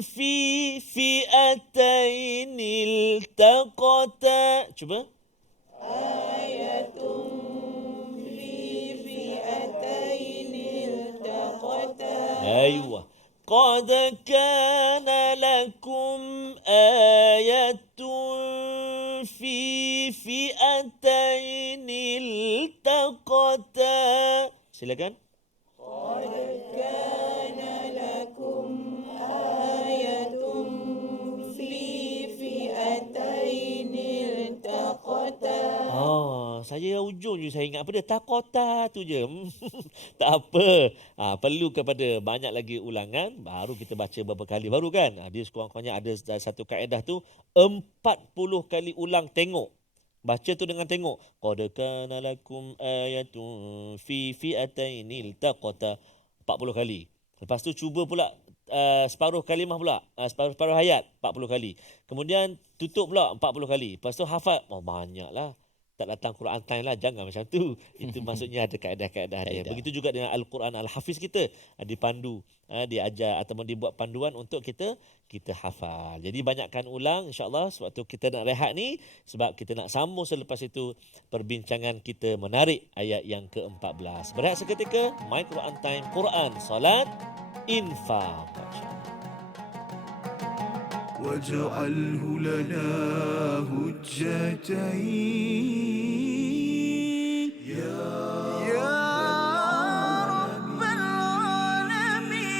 fi fi'atainil taqata. Cuba. Ayatun fi fi'atainil taqata. Aywa. Qad kana lakum ayatun fi fi'atainil taqata. Silakan. Qad kana lakum ayatun fi fi'atainil taqata. Saya ujung je saya ingat apa dia, taqata tu je. Tak apa. Perlu kepada banyak lagi ulangan baru kita baca beberapa kali baru kan. Dia sekurang-kurangnya ada satu kaedah tu 40 kali ulang tengok. Baca tu dengan tengok. Qad kana lakum ayatun fi fi'atainil taqata. 40 kali. Lepas tu cuba pula separuh kalimah pula, separuh ayat 40 kali. Kemudian tutup pula 40 kali. Lepas tu hafal, banyaklah. Tak datang Quran time lah, jangan macam tu. Itu maksudnya ada kaedah-kaedah dia. Begitu juga dengan Al-Quran Al-Hafiz kita, dipandu, diajar ataupun dibuat panduan untuk kita hafal. Jadi banyakkan ulang insya-Allah. Sebab tu kita nak rehat ni, sebab kita nak sambung selepas itu perbincangan kita menarik ayat yang ke-14. Berehat seketika, My Quran Time, Quran, Salat, Infaq. واجعله لنا هجتين يا رب العالمين.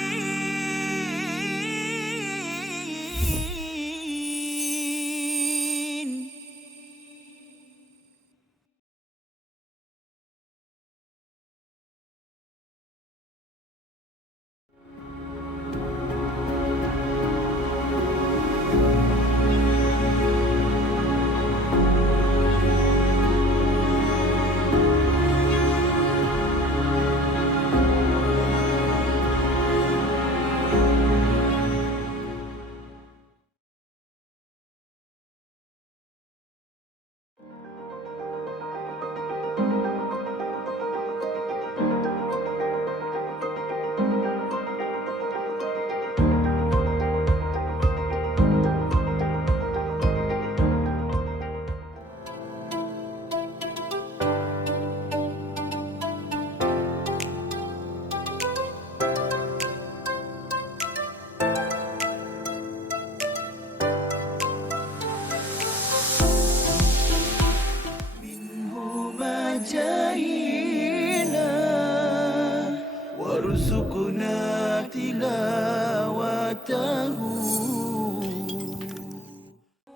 جاهنا وارزقنا تلاوته.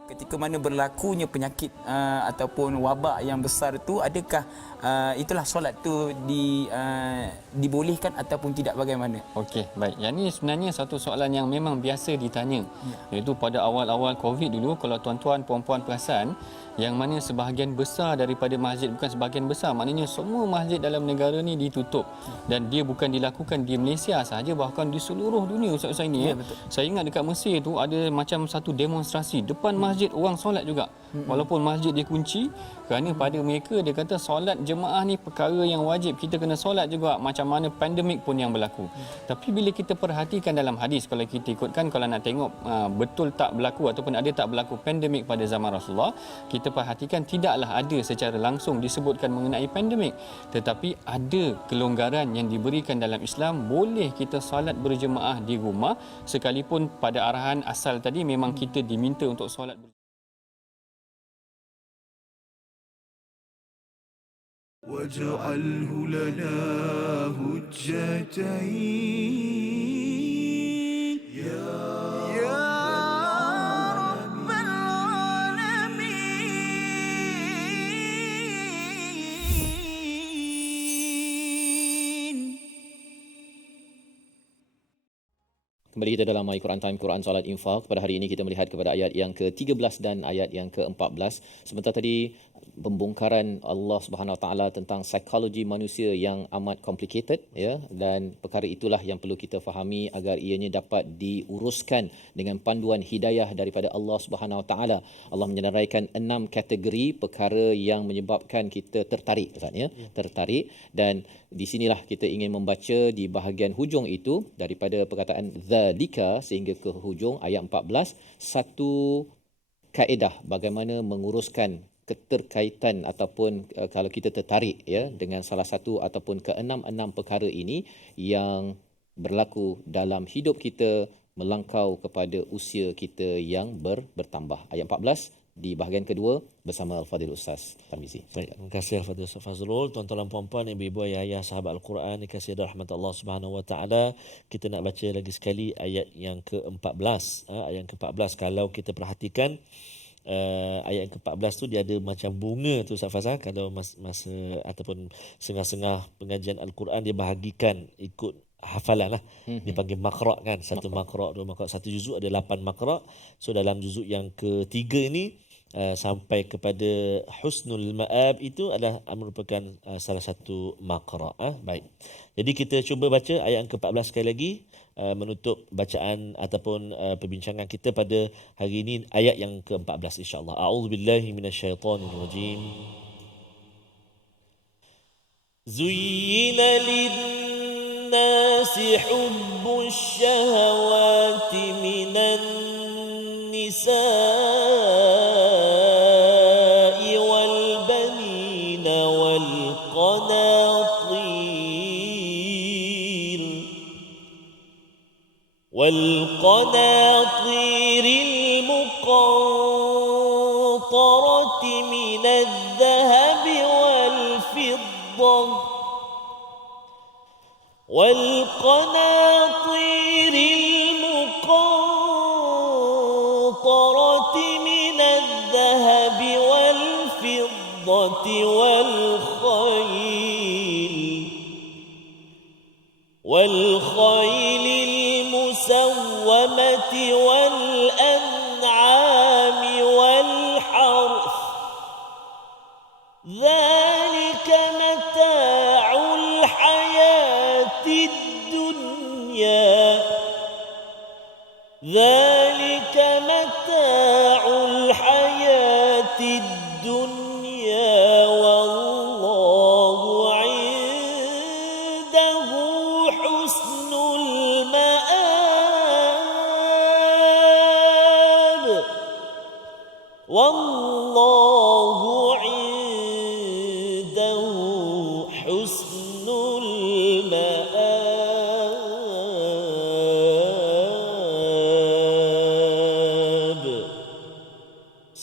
Ketika mana berlakunya penyakit ataupun wabak yang besar tu, adakah itulah solat tu dibolehkan ataupun tidak, bagaimana? Okey, baik. Yang ni sebenarnya satu soalan yang memang biasa ditanya. Iaitu pada awal-awal Covid dulu, kalau tuan-tuan puan-puan perasan, yang mana sebahagian besar daripada masjid, bukan sebahagian besar, maknanya semua masjid dalam negara ni ditutup. Dan dia bukan dilakukan di Malaysia sahaja, bahkan di seluruh dunia Ustaz Husaini. Saya ingat dekat Mesir tu ada macam satu demonstrasi depan masjid, orang solat juga. Walaupun masjid dikunci, kerana pada mereka dia kata solat jemaah ni perkara yang wajib, kita kena solat juga macam mana pandemik pun yang berlaku. Tapi bila kita perhatikan dalam hadis, kalau kita ikutkan, kalau nak tengok betul tak berlaku ataupun ada tak berlaku pandemik pada zaman Rasulullah, kita perhatikan tidaklah ada secara langsung disebutkan mengenai pandemik, tetapi ada kelonggaran yang diberikan dalam Islam. Boleh kita solat berjemaah di rumah, sekalipun pada arahan asal tadi memang kita diminta untuk solat واجعله لنا هجتين يا رب العالمين. Kembali kita dalam My Quran Time, Quran, Salat, Infaq. Pada hari ini kita melihat kepada ayat yang ke-13 dan ayat yang ke-14. Sebentar tadi pembongkaran Allah Subhanahu Wa Taala tentang psikologi manusia yang amat complicated, ya, dan perkara itulah yang perlu kita fahami agar ianya dapat diuruskan dengan panduan hidayah daripada Allah Subhanahu Wa Taala. Allah menyenaraikan 6 kategori perkara yang menyebabkan kita tertarik, Ustaz, ya, tertarik, dan di sinilah kita ingin membaca di bahagian hujung itu daripada perkataan dzalika sehingga ke hujung ayat 14, satu kaedah bagaimana menguruskan keterkaitan ataupun kalau kita tertarik, ya, dengan salah satu ataupun keenam-enam perkara ini yang berlaku dalam hidup kita melangkau kepada usia kita yang bertambah. Ayat 14 di bahagian kedua bersama Al-Fadhil Ustaz Tarmizi. Terima kasih Al-Fadhil Ustaz Fazrul. Tuan-tuan dan puan-puan, ibu-ibu, ayah-ayah, sahabat Al-Quran, dikasihi rahmat Allah Subhanahu Wa Taala. Kita nak baca lagi sekali ayat yang ke-14. Ayat yang ke-14 kalau kita perhatikan, ayat yang ke-14 tu dia ada macam bunga tu Ustaz Fazal. Kalau masa ataupun sengah-sengah pengajian Al-Quran dia bahagikan ikut hafalan lah. Dipanggil makra' kan. Satu makra', dua makra'. Satu juzuk ada 8 makra'. So dalam juzuk yang ketiga ini sampai kepada husnul ma'ab itu adalah merupakan salah satu maqra'. Baik. Jadi kita cuba baca ayat yang ke-14 sekali lagi menutup bacaan ataupun perbincangan kita pada hari ini, ayat yang ke-14 insya-Allah. A'udzubillahi minasyaitonirrajim. Zuyyina lin-nasi hubbush shahawati minan النساء والبنين والقناطير المقنطرة من الذهب والقناطير المقنطرة من الذهب والفضة والخيل المسومة والأنعام والحرث ذلك متاع الحياة الدنيا والله عنده حسن المآب والله عنده حسن المآب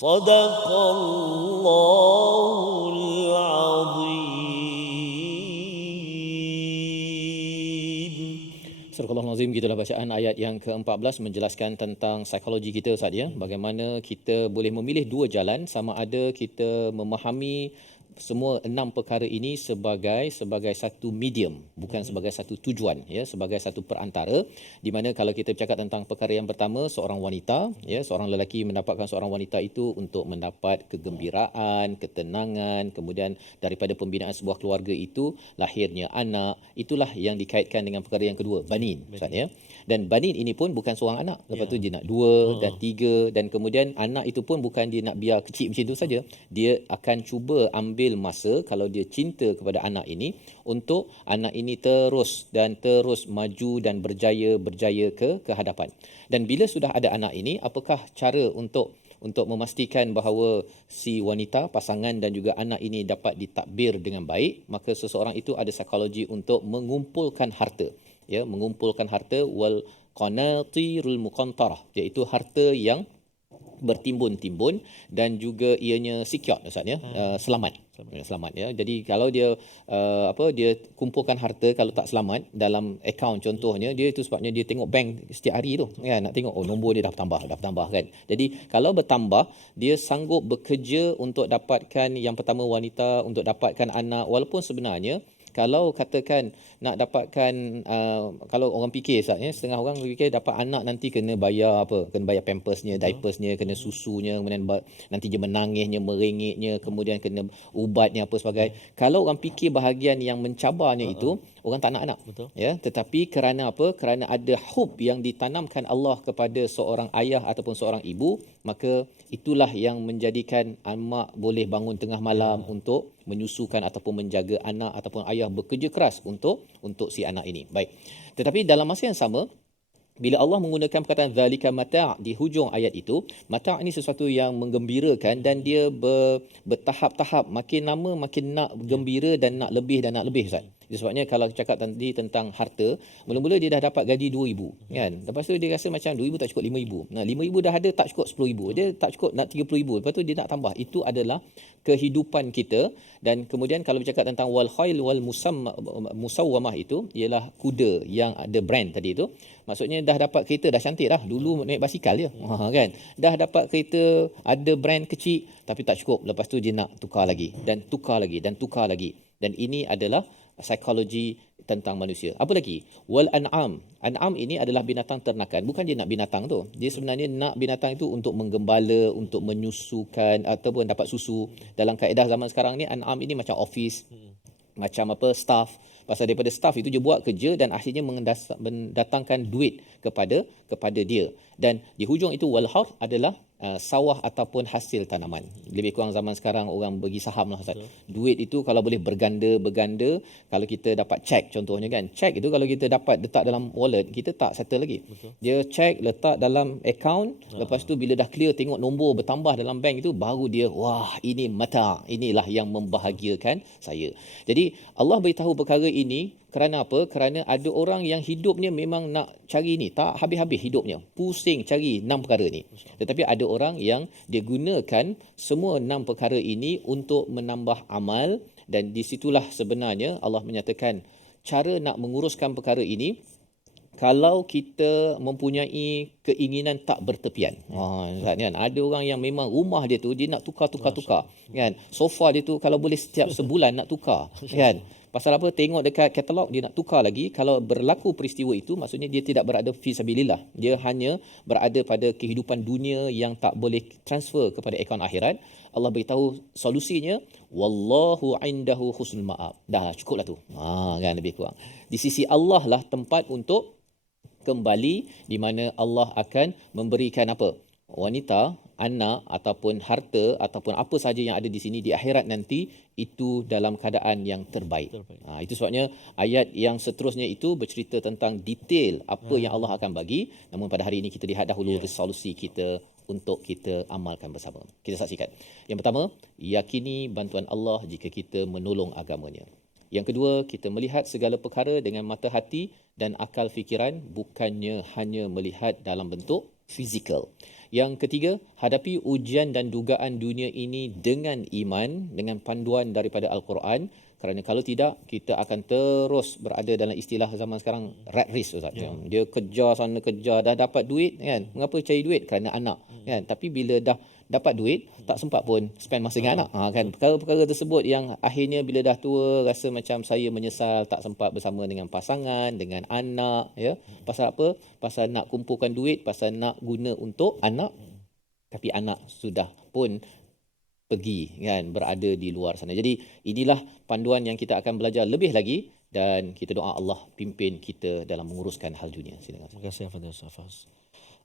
صدق الله العظيم. Surah Al-Azim, gitulah bacaan ayat yang ke-14 menjelaskan tentang psikologi kita Ustaz ya. Bagaimana kita boleh memilih dua jalan, sama ada kita memahami semua 6 perkara ini sebagai satu medium, bukan sebagai satu tujuan ya, sebagai satu perantara, di mana kalau kita bercakap tentang perkara yang pertama, seorang wanita ya, seorang lelaki mendapatkan seorang wanita itu untuk mendapat kegembiraan, ketenangan, kemudian daripada pembinaan sebuah keluarga itu lahirnya anak, itulah yang dikaitkan dengan perkara yang kedua, banin Ustaz ya. Dan banin ini pun bukan seorang anak, lepas tu dia nak 2 dan 3, dan kemudian anak itu pun bukan dia nak biar kecil macam itu saja, dia akan cuba ambil masa kalau dia cinta kepada anak ini untuk anak ini terus maju dan berjaya ke hadapan. Dan bila sudah ada anak ini, apakah cara untuk memastikan bahawa si wanita, pasangan dan juga anak ini dapat ditadbir dengan baik? Maka seseorang itu ada psikologi untuk mengumpulkan harta ya, mengumpulkan harta wal qanatirul muqantarah, iaitu harta yang bertimbun-timbun dan juga ianya secure Ustaz ya, selamat ya. Jadi kalau dia dia kumpulkan harta, kalau tak selamat dalam akaun contohnya, dia itu sebabnya dia tengok bank setiap hari tu kan, nak tengok nombor dia dah bertambah kan. Jadi kalau bertambah, dia sanggup bekerja untuk dapatkan yang pertama wanita, untuk dapatkan anak, walaupun sebenarnya kalau katakan nak dapatkan kalau orang fikir Ustaz ya, setengah orang fikir dapat anak nanti kena bayar kena bayar pampersnya, diapersnya, kena susunya, kemudian nanti dia menangisnya, merengeknya, kemudian kena ubatnya apa sebagainya. Kalau orang fikir bahagian yang mencabarnya itu, orang tak nak anak. Betul. Ya, tetapi kerana kerana ada hub yang ditanamkan Allah kepada seorang ayah ataupun seorang ibu, maka itulah yang menjadikan mak boleh bangun tengah malam untuk menyusukan ataupun menjaga anak, ataupun ayah bekerja keras untuk si anak ini. Baik. Tetapi dalam masa yang sama, bila Allah menggunakan perkataan zalika mata' di hujung ayat itu, mata' ini sesuatu yang menggembirakan dan dia bertahap-tahap, makin lama makin nak gembira dan nak lebih Ustaz. Sebabnya kalau cakap tadi tentang harta, mula-mula dia dah dapat gaji 2,000 kan. Lepas tu dia rasa macam 2,000 tak cukup 5,000. Nah, 5,000 dah ada tak cukup 10,000. Dia tak cukup nak 30,000. Lepas tu dia nak tambah. Itu adalah kehidupan kita. Dan kemudian kalau bercakap tentang wal khail wal musawwamah, itu ialah kuda yang ada brand tadi itu. Maksudnya dah dapat kereta dah cantik dah. Dulu naik basikal je. Kan. Dah dapat kereta ada brand kecil tapi tak cukup. Lepas tu dia nak tukar lagi dan tukar lagi. Dan ini adalah psikologi tentang manusia. Apa lagi? Wal an'am. An'am ini adalah binatang ternakan. Bukan dia nak binatang tu. Dia sebenarnya nak binatang itu untuk menggembala, untuk menyusukan ataupun dapat susu. Dalam kaedah zaman sekarang ni, an'am ini macam office, macam staff. Pasal daripada staff itu dia buat kerja dan akhirnya mendatangkan duit kepada dia. Dan di hujung itu wal harth adalah sawah ataupun hasil tanaman. Lebih kurang zaman sekarang orang bagi saham lah Ustaz. Duit itu kalau boleh berganda, kalau kita dapat cek contohnya kan. Cek itu kalau kita dapat letak dalam wallet, kita tak settle lagi. Dia cek letak dalam account, lepas tu bila dah clear tengok nombor bertambah dalam bank itu, baru dia wah ini mata, inilah yang membahagiakan saya. Jadi Allah beritahu perkara ini kerana apa? Kerana ada orang yang hidupnya memang nak cari ni, tak habis-habis hidupnya. Pusing cari 6 perkara ni. Tetapi ada orang yang dia gunakan semua 6 perkara ini untuk menambah amal, dan di situlah sebenarnya Allah menyatakan cara nak menguruskan perkara ini kalau kita mempunyai keinginan tak bertepian. Kan? Ada orang yang memang rumah dia tu dia nak tukar kan. Sofa dia tu kalau boleh setiap sebulan nak tukar kan. Pasal apa? Tengok dekat katalog dia nak tukar lagi. Kalau berlaku peristiwa itu, maksudnya dia tidak berada fi sabilillah. Dia hanya berada pada kehidupan dunia yang tak boleh transfer kepada akaun akhirat. Allah beritahu solusinya, wallahu indahu husnul ma'ab. Dah cukuplah tu. Kan lebih kurang. Di sisi Allah lah tempat untuk kembali, di mana Allah akan memberikan apa? Wanita, anak ataupun harta ataupun apa sahaja yang ada di sini di akhirat nanti itu dalam keadaan yang terbaik. Itu sebabnya ayat yang seterusnya itu bercerita tentang detail apa yang Allah akan bagi. Namun pada hari ini kita lihat dahulu resolusi kita untuk kita amalkan bersama. Kita saksikan. Yang pertama, yakini bantuan Allah jika kita menolong agamanya. Yang kedua, kita melihat segala perkara dengan mata hati dan akal fikiran, bukannya hanya melihat dalam bentuk fizikal. Yang ketiga, hadapi ujian dan dugaan dunia ini dengan iman, dengan panduan daripada Al-Quran. Kerana kalau tidak, kita akan terus berada dalam istilah zaman sekarang, rat race Ustaz. Dia kejar sana, kejar, dah dapat duit kan. Mengapa cari duit? Kerana anak kan. Tapi bila dah dapat duit, tak sempat pun spend masa dengan anak. Kan? Perkara-perkara tersebut yang akhirnya bila dah tua, rasa macam saya menyesal tak sempat bersama dengan pasangan, dengan anak. Ya. Pasal apa? Pasal nak kumpulkan duit, pasal nak guna untuk anak. Tapi anak sudah pun pergi kan, berada di luar sana. Jadi inilah panduan yang kita akan belajar lebih lagi, dan kita doa Allah pimpin kita dalam menguruskan hal dunia. Silakan. Terima kasih Fadil Safas.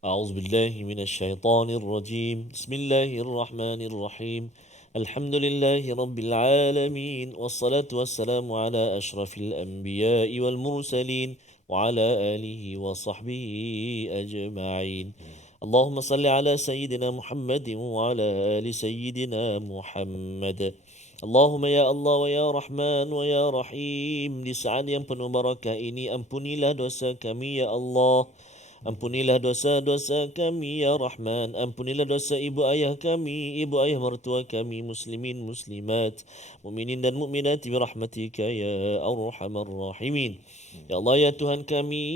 A'udzubillahi minasyaitonirrajim. Bismillahirrahmanirrahim. Alhamdulillahi rabbil alamin, wassalatu wassalamu ala asyrafil anbiya'i wal mursalin wa ala alihi wa sahbihi ajma'in. اللهم صل على سيدنا محمد وعلى آل سيدنا محمد. اللهم ya Allah wa ya Rahman wa ya Rahim, di saat yang penuh barakah ini ampunilah dosa kami ya Allah. Ampunilah dosa-dosa kami ya Rahman. Ampunilah dosa ibu ayah kami, ibu ayah mertua kami, muslimin muslimat, mukminin dan mukminat bi rahmatika ya arhamar rahimin. Ya Allah ya Tuhan kami,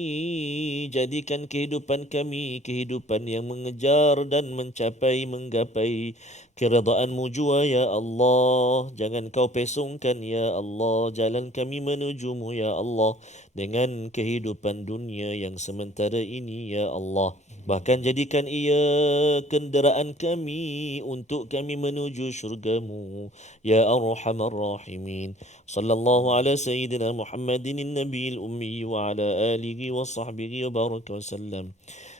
jadikan kehidupan kami kehidupan yang mengejar dan menggapai keridaan-Mu jua ya Allah. Jangan Kau pesongkan ya Allah jalan kami menuju-Mu ya Allah dengan kehidupan dunia yang sementara ini ya Allah. Bahkan jadikan ia kenderaan kami untuk kami menuju syurga-Mu ya arhamar rahimin. Sallallahu ala sayyidina Muhammadin nabiyil ummi wa ala alihi wa sahbihi wa baraka wa sallam.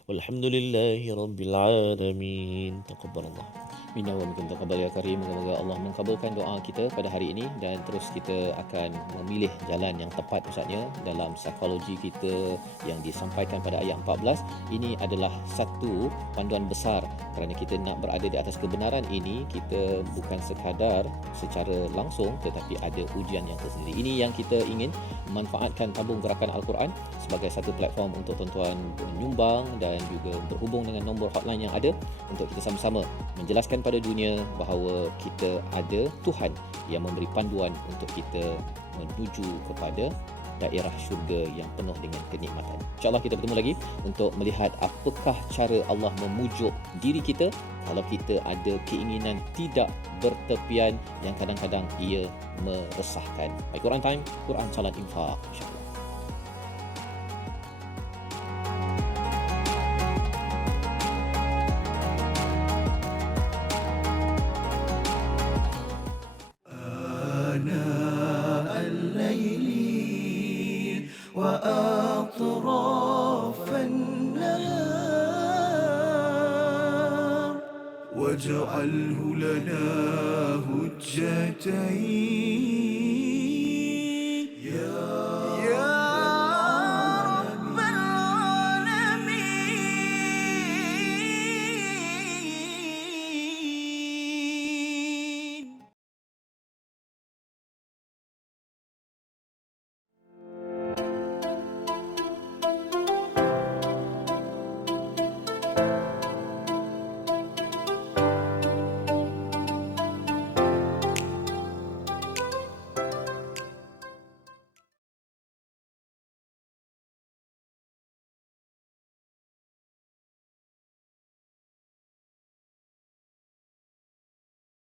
Walhamdulillahi rabbil alamin. Taqabbalallah. Minna wa minkum taqabbal ya karim. Semoga Allah mengabulkan doa kita pada hari ini, dan terus kita akan memilih jalan yang tepat Ustaznya dalam psikologi kita yang disampaikan pada ayat 14. Ini adalah satu panduan besar kerana kita nak berada di atas kebenaran ini. Kita bukan sekadar secara langsung, tetapi ada ujian yang tersendiri. Ini yang kita ingin memanfaatkan tabung gerakan Al-Quran sebagai satu platform untuk tuan-tuan menyumbang dan juga berhubung dengan nombor hotline yang ada untuk kita sama-sama menjelaskan pada dunia bahawa kita ada Tuhan yang memberi panduan untuk kita menuju kepada daerah syurga yang penuh dengan kenikmatan. InsyaAllah kita bertemu lagi untuk melihat apakah cara Allah memujuk diri kita kalau kita ada keinginan tidak bertepian yang kadang-kadang ia meresahkan. Baik, Quran Time, Quran Salat Infaq, insyaAllah. واجعله لنا هجتين